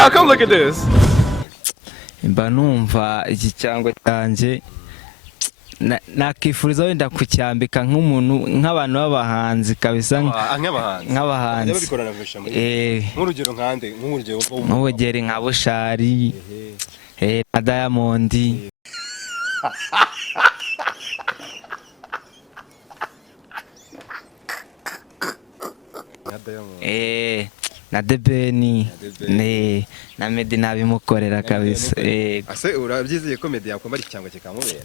y'all, come look at this. Mba numva iki cyangwa cyanjye nakifuriza wenda kucyambika nk'umuntu nk'abantu b'abahanzi kabisa nk'abahanzi nk'urugero nkande nk'urugero nka Bushali na Diamond na Debeni na Meddy nabimukorera kabisa. Ase urabyizeye ko Meddy yakwambara icyangwa kikamubera?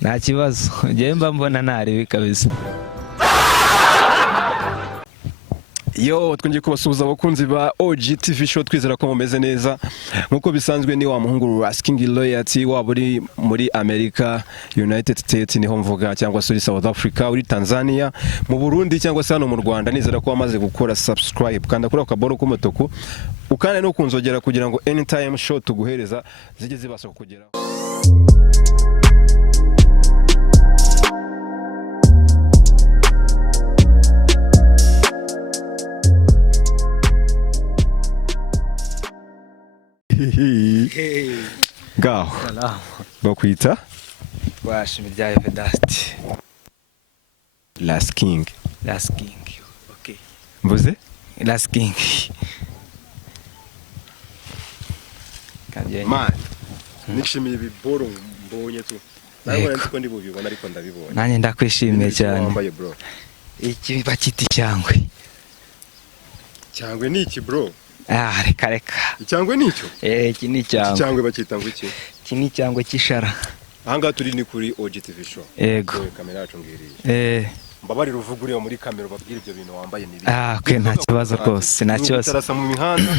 Nta kibazo, njye mba mbona ntari kabisa. Yo, twongeye kubasuhuza abakunzi ba OG-TV-show, twizera ko mumeze neza nkuko bisanzwe. ni wa muhungu asking loyalty waba uri muri America, United States niho mvuga, cyangwa se South Africa, uri Tanzania, mu Burundi cyangwa se hano mu Rwanda. Nizera ko wamaze gukora subscribe kandi kuri akaboro k'umutuku ukane no kunzogera kugira ngo anytime show tuguhereza zijye zibasha kukugera. Gaho bakwita Washimye Vedasti Last King. Okay, Mvuze Last King man, nishimiye ibiboro mbonye tu. Nabwo nzi ko ndi bubibona ariko ndabibonye. Nanjye ndakwishimiye cyane. Wambaye bro. Iki bakiti cyangwe. Cyangwe ni iki bro? Reka. Icyangwe ni icyo? Iki ni cyangwe. Icyangwe bakita ngo iki? Iki ni cyangwe cy'ishara. Ahanga turi ni kuri OG-TV-show. Yego. Kamera yacu ngiriye. Mbabari ruvugure muri kamera babwira ibyo bintu wambaye ni biki? Okay, nta kibazo rwose, nta kibazo. Tarasa mu mihanda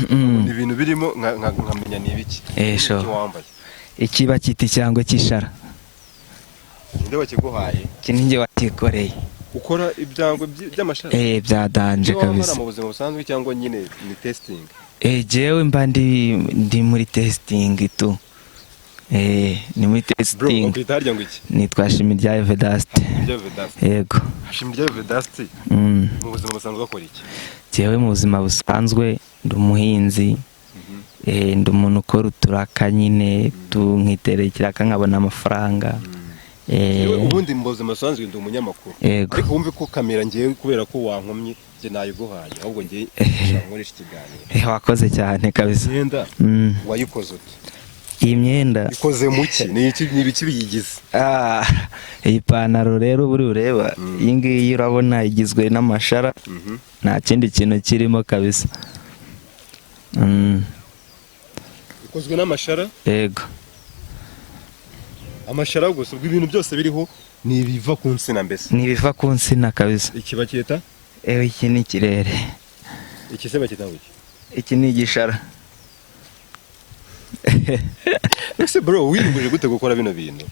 ibintu birimo nkamenya ni ibiki? Sho. Wambaye. Iki bakiti cyangwe cy'ishara. Nde wakiguhaye? Iki ni nge wakikoreye. Ukora ibyangwe by'amashara? Byadanje kabisa. Mu buzima busanzwe cyangwa nyine ni testing? Jewe mba ndi muri testing tu. Ni muri testing. Bro, ukwitarya ngo iki? Nitwa Shimye Vedasti. Yego. Shimye Vedasti. Mu buzima busanzwe akora iki? Jewe mu buzima busanzwe ndi umuhinzi. Ndi umuntu ukora uturaka nyine nkiterekera nkabona amafaranga. Ubundi mu buzima busanzwe ndi umunyamakuru. Ariko wumve ko kamera ngiye kubera ko wankomye je nayiguhaye, ahubwo ngiye nkoresha ikiganiro. Wakoze cyane kabisa. Imyenda wayikoze ute? Iyi myenda ikoze muki? Ni ibiki biyigize? Iyi pantaro rero buri ureba, iyi ngiyi urabona igizwe n'amashara, nta kindi kintu kirimo kabisa. Ikozwe n'amashara? Yego. Amashara gusa, ubwo ibintu byose biriho ni ibiva ku nsina mbese? Ni ibiva ku nsina kabisa. Iki bakita? Iki ni ikirere. Iki se bakita ngo iki? Iki ni igishara. Ese bro, wiyunguje gute gukora bino bintu?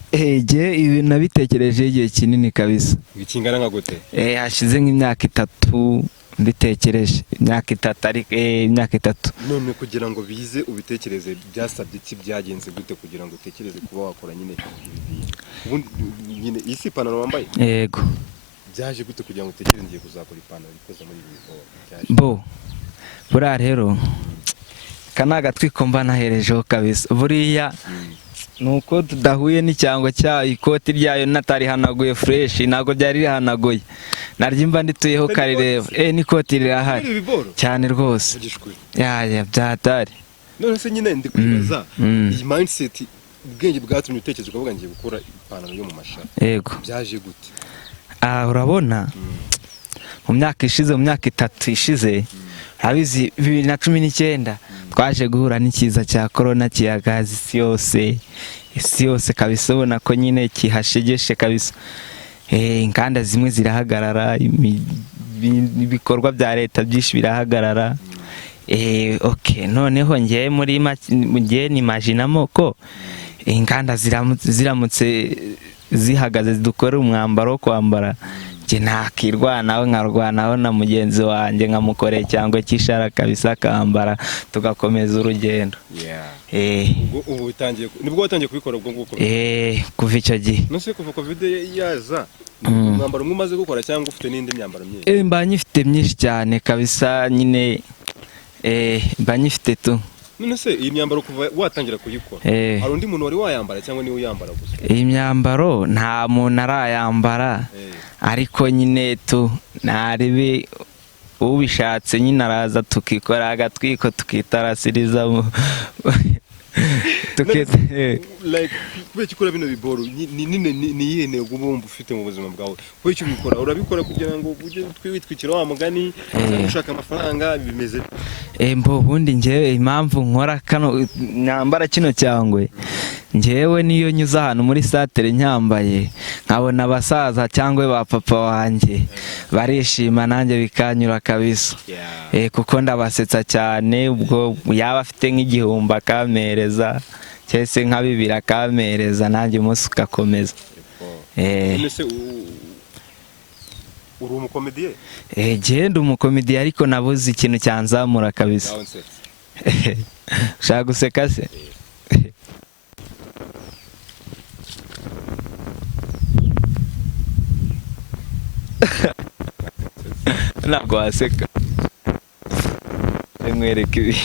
Je ibi nabitekereje igihe kinini kabisa. Ikingana nka gute? Hashize nk'imyaka 3 mbitekereje. Imyaka 3 None kugira ngo bize ubitekereze byasabye iki, byagenze gute kugira ngo utekereze kuba wakora nyine ubundi nyine isi panaro wambaye? Yego. Byaje gute kugira ngo utekereze ngiye kuzakora ipantaro ikoze muri ibi byaje? Bo buriya rero kanaga twikomba naherejeho kabisa. Buriya nuko tudahuye n'icyangwa cya ikoti ryayo natari hanaguye fresh, nago byari rihanaguye. Naryo mba ndituyeho karireba. N'ikoti rirahari cyane rwose. Byatari. None se nyine ndi kwibaza iyi mindset, ubwenge bwatumye utekereza ukavuga ngiye gukora ipantaro yo mu mashara. Yego. Byaje gute? Urabona mu myaka ishize, mu myaka 3 ishize, abizi 2019 twaje guhura n'ikiza cya corona kiyagaza isi yose kabisa. Ubona ko nyine kihashegeshe kabisa. Inganda zimwe zirahagarara, ibikorwa bya leta byinshi birahagarara. Okay, noneho ngiye nimaginamo ko inganda ziramutse zihagaze dukora umwambaro wo kwambara, je nakirwanaho nkarwanaho na mugenzi wanjye nkamukoreye cyangwa cy'ishara kabisa akambara tugakomeza urugendo. Ubu bitangiye nibwo watangiye kubikora ubwo nguko? Kuva icyo gihe. Nose kuva covid yaza umwambaro mwumaze gukora cyangwa ufite n'indi myambaro myinshi? Mba nyifite myinshi cyane kabisa nyine. mba nyifite tu. None se iyi myambaro kuva watangira kuyikora hari undi muntu wari wayambara cyangwa niwe uyambara gusa? Iyi myambaro nta muntu arayambara ariko nyine tu naribi ubishatse nyine araza tukikora agatwiko tukitarasiriza like kubera ikora bino biboro ni iyihe ntego ubumva ufite mu buzima bwawe? Kubera icyo ubikora urabikora kugira ngo ujye witwikira wa mugani ushaka amafaranga bimeze mbo ubundi njyewe impamvu nkora kano nyambara kino cyangwe njyewe niyo nyuze ahantu muri satere nyambaye nkabona abasaza cyangwa ba papa wanjye barishima nanjye bikanyura kabisa kuko ndabasetsa cyane ubwo yaba afite nk'igihumbi akamereza cyese nka 2 akamereza nanjye umunsi ugakomeza. Uri umukomediye? Genda umukomediye ariko nabuze ikintu cyanzamura kabisa. Ushaka guseka se? Ntabwo waseka. Mwereke ibi.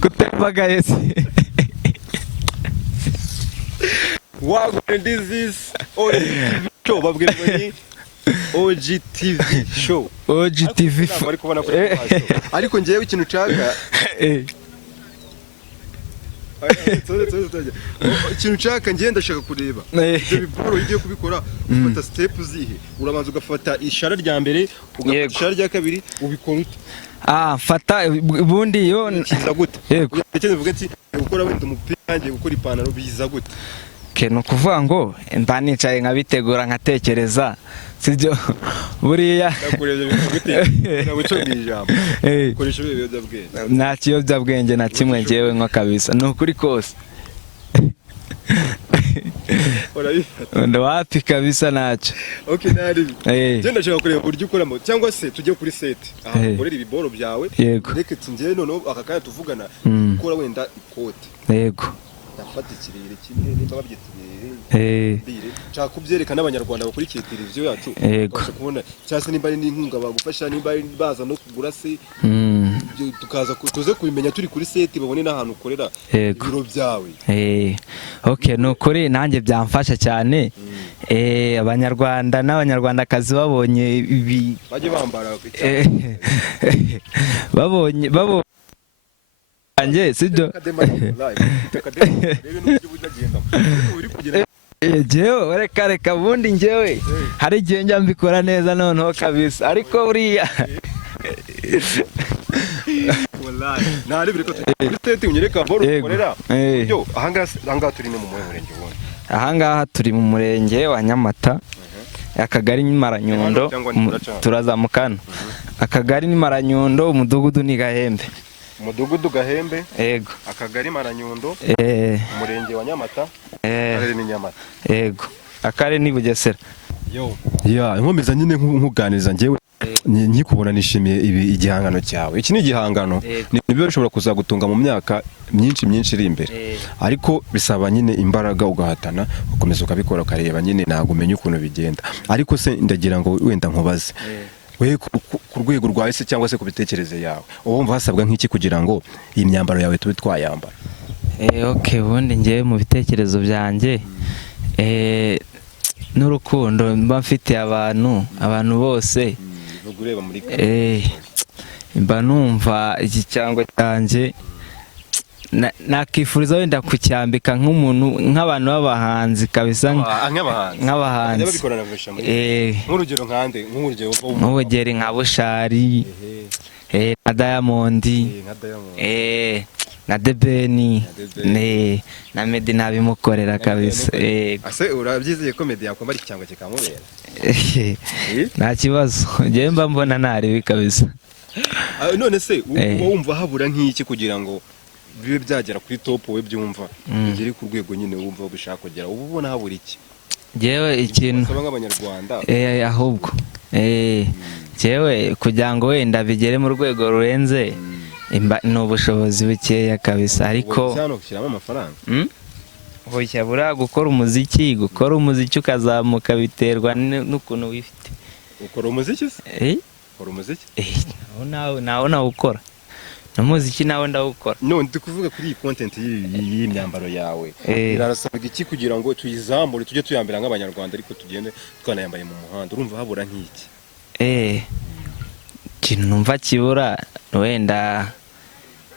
Kutembagaye se. Wow, this is OG-TV-show babwirwa ni OG-TV-show. OG-TV. Ariko ngiyewe ikintu caga ikintu caka ngiye ndashaka kureba ibyo biboro ugiye kubikora ufata step zihe? Urabanza ugafata ishara rya mbere ugafata ishara rya kabiri ubikora ute? Fata ubundi yo biza gute? Yego ndetse mvuga ati gukora wenda umupira ngiye gukora ipantaro biza gute? No kuvuga ngo mba nicaye nkabitegura nkatekereza sibyo buriya ukoresha ibiyobyabwenge? Nta kiyobyabwenge na kimwe njyewe nko kabisa ni ukuri kose. Wapi kabisa ntacyo. Okay nari genda nshaka kureba uburyo ukoramo cyangwa se tujye kuri set aha ukorera ibiboro byawe reke tingiye none aka kanya tuvugana ukora wenda ikote nafata ikirere kimwe nimba babyitiriye nshaka kubyerekana abanyarwanda bakurikiye televiziyo yacu bakasha kubona cyase nimba ari n'inkunga bagufasha nimba baza no kugura se tukaza tuze kubimenya turi kuri set babone n'ahantu ukorera ibiro byawe. Okay no kuri nanjye byamfasha cyane abanyarwanda n'abanyarwandakazi babonye ibi baje bambara babonye anje sibyo jewe reka bundi njyewe hari igihe njya mbikora neza noneho kabisa ariko buriya wallahi nari biriko tete unyereka boro ukorera byo ahangaha turi no mu murenge wone ahangaha turi mu murenge wa Nyamata akagari Maranyundo turazamukana akagari Maranyundo umudugudu ni Gahembe. Umudugudu Gahembe yego akagari Maranyundo umurenge wa Nyamata akarere ni Nyamata yego akarere ni Bugesera. Inkomeza nyine nkuganiriza njyewe nkikubona nishimiye igihangano cyawe. Iki ni igihangano nibyo bishobora kuzagutunga mu myaka myinshi iri imbere ariko bisaba nyine imbaraga ugahatana ukomeza ukabikora ukareba nyine ntago umenye ukuntu bigenda ariko se ndagira ngo wenda nkubaze we ku rwego rwawe se cyangwa se ku bitekereze yawe wumva hasabwa nk'iki kugira ngo iyi myambaro yawe tube twayambara? Okay ubundi njyewe mu bitekerezo byanjye n'urukundo mba mfite abantu bose mba numva iki cyangwa cyanjye nakifuriza wenda kucyambika nk'umuntu nk'abantu b'abahanzi kabisa nk'abahanzi nk'urugero nkande nk'urugero nka Bushali na Diamond na Debeni na Meddy nabimukorera kabisa. Ase urabyizeye ko Meddy yakwambara icyangwa kikamubera? Nta kibazo njye mba mbona nari kabisa. None se wumva habura nk'iki kugira ngo bibe byagera kuri top we byumva bigere ku rwego nyine wumva ubishaka kugera ubu ubona habura iki? Jewe ikintu nk'abanyarwanda ahubwo jewe kugira ngo wenda bigere mu rwego rurenze ni ubushobozi bukeya kabisa ariko cyane gushyiramo amafaranga hoya buriya gukora umuziki ukazamuka biterwa n'ukuntu wifite. ukora umuziki se? ukora umuziki? nawe nawukora n'umuziki nawe ndawukora. none ndi kuvuga kuri iyi content y'iyi myambaro yawe birasabwa iki kugira ngo tuyizamure tujye tuyambira nk'abanyarwanda ariko tugende twanayambaye mu muhanda, urumva habura nk'iki? ikintu numva kibura wenda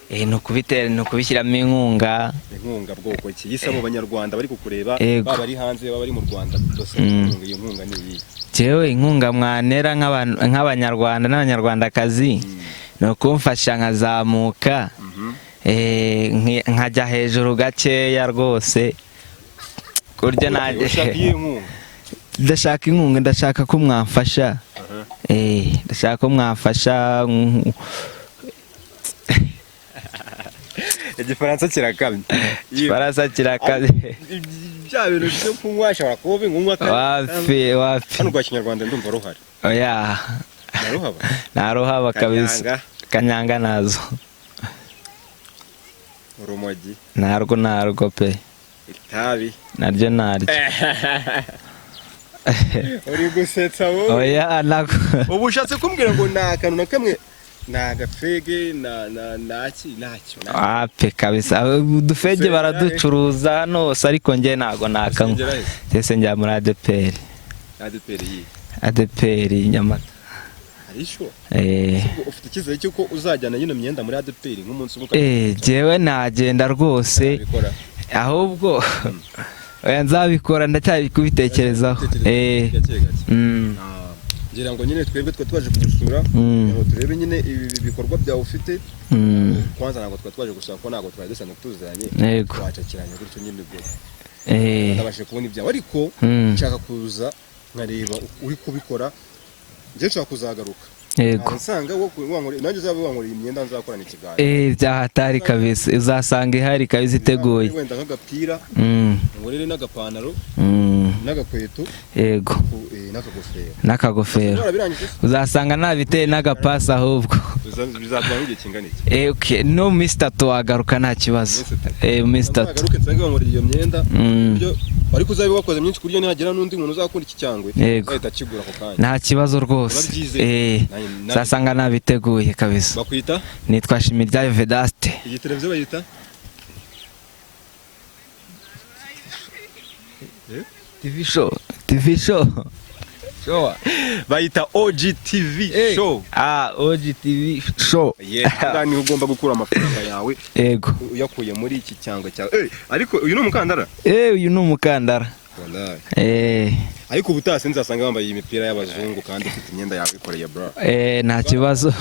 nukubishyiramo inkunga bwoko ki yisa mu banyarwanda bari kukureba baba ari hanze baba ari mu Rwanda dose iyo nkunga ni iyi? jewe inkunga mwanera nk'abanyarwanda n'abanyarwandakazi no kumfasha nkazamuka nkajya hejuru gakeya rwose kurya ndashaka inkunga, ndashaka ko mwamfasha ndashaka ko mwamfasha. Igifaransa kirakabye. Bya bintu byo kunywa ashobora kuba binywa wapi hano kwa Kinyarwanda ndumva ruhari. Oya naruhaba kabisa. Kanyanga nazo urumogi narwo pe. Itabi naryo uri gusetsa wowe? Oya nako ubu ushatse kumbwira ngo nta kantu na kamwe nagafege nacyo ape kabisa. Udufege baraducuruza hano ariko njye ntago nakamwe. Ese njya muri ADPR Nyamata. Arisho ufite icyizere cyuko uzajyana yino myenda muri ADPR nk'umunsi umwe? jewe nagenda rwose ahubwo nzabikora ndacyari kubitekerezaho. ngira ngo nyine twebwe twaje kugusura ngo turebe nyine ibi bikorwa byawe ufite. Kwanza ntabwo twaje gusura ko ntabwo twari dusanzwe tuzanye twacakiranye gutyo nyine bwo ndabashe kubona ibyawe ariko nshaka kuza nkareba uri kubikora. Nje nshaka kuzagaruka nsanga nanjye uzaba wankoreye imyenda nzakorana ikiganiro. byahatari kabisa, uzasanga ihari kabisa iteguye. wenda nk'agapira ngorere n'agapantaro n'agakweto yego n'akagofero uzasanga nabiteye n'agapasi ahubwo. bizatwara igihe kingana iki? no Mr. wagaruka nta kibazo. Mr. Wagaruke nsange wankoreye iyo myenda ariko uzabe wakoze myinshi kuryo nihagira n'undi muntu uzakunda iki cyangwe ahita kigura ako kanya nta kibazo rwose. Uzasanga nabiteguye kabisa. Bakwita? Nitwa Shimiryayo Vedaste. Iyi televiziyo bayita TV-show bayita OG-TV-show. OG-TV-show. Ndani ugomba gukura amafaranga yawe yego uyakuye muri iki cyangwa cyawe. Ariko uyu ni umukandara? uyu ni umukandara. Ariko ubutase nzasanga bambaye imipira y'abazungu kandi ufite imyenda yawe ikoreye bro. Nta kibazo.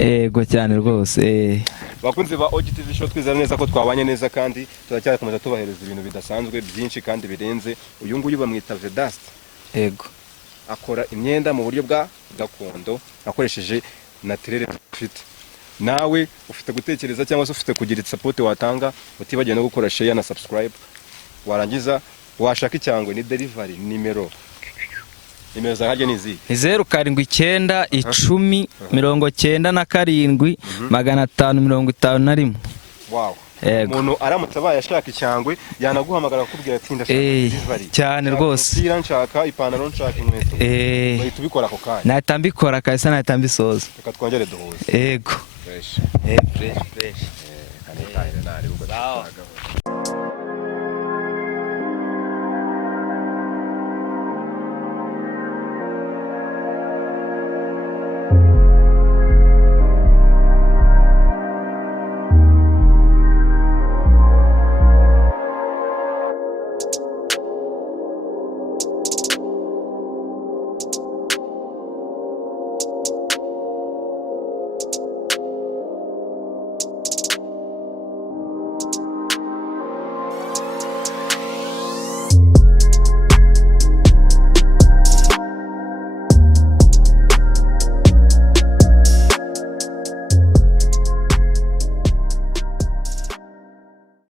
Yego cyane rwose. Bakunze ba OG-TV-show twizera neza ko twabanye neza kandi turacyakomeza tubahereza ibintu bidasanzwe byinshi kandi birenze. Uyu nguyu bamwita Vedaste. Yego. Akora imyenda mu buryo bwa gakondo akoresheje naturel ufite. Nawe ufite gutekereza cyangwa se ufite kugira support watanga utibagiye no gukora share na subscribe. Warangiza washaka icyangwe ni delivery nimero za harya nizi ni 079 10 97 551. Wow. Umuntu aramutse abaye ashaka icyangwe yanaguhamagara akubwira ati ndashaka delivery cyane rwose. Ira nshaka ipantaro nshaka inkweto bahita ubikora ako kanya. Nahita mbikora kabisa, nahita mbisoza. Reka twongere duhuze. Yego. Fresh. Fresh. Kanitaire nari ubwo.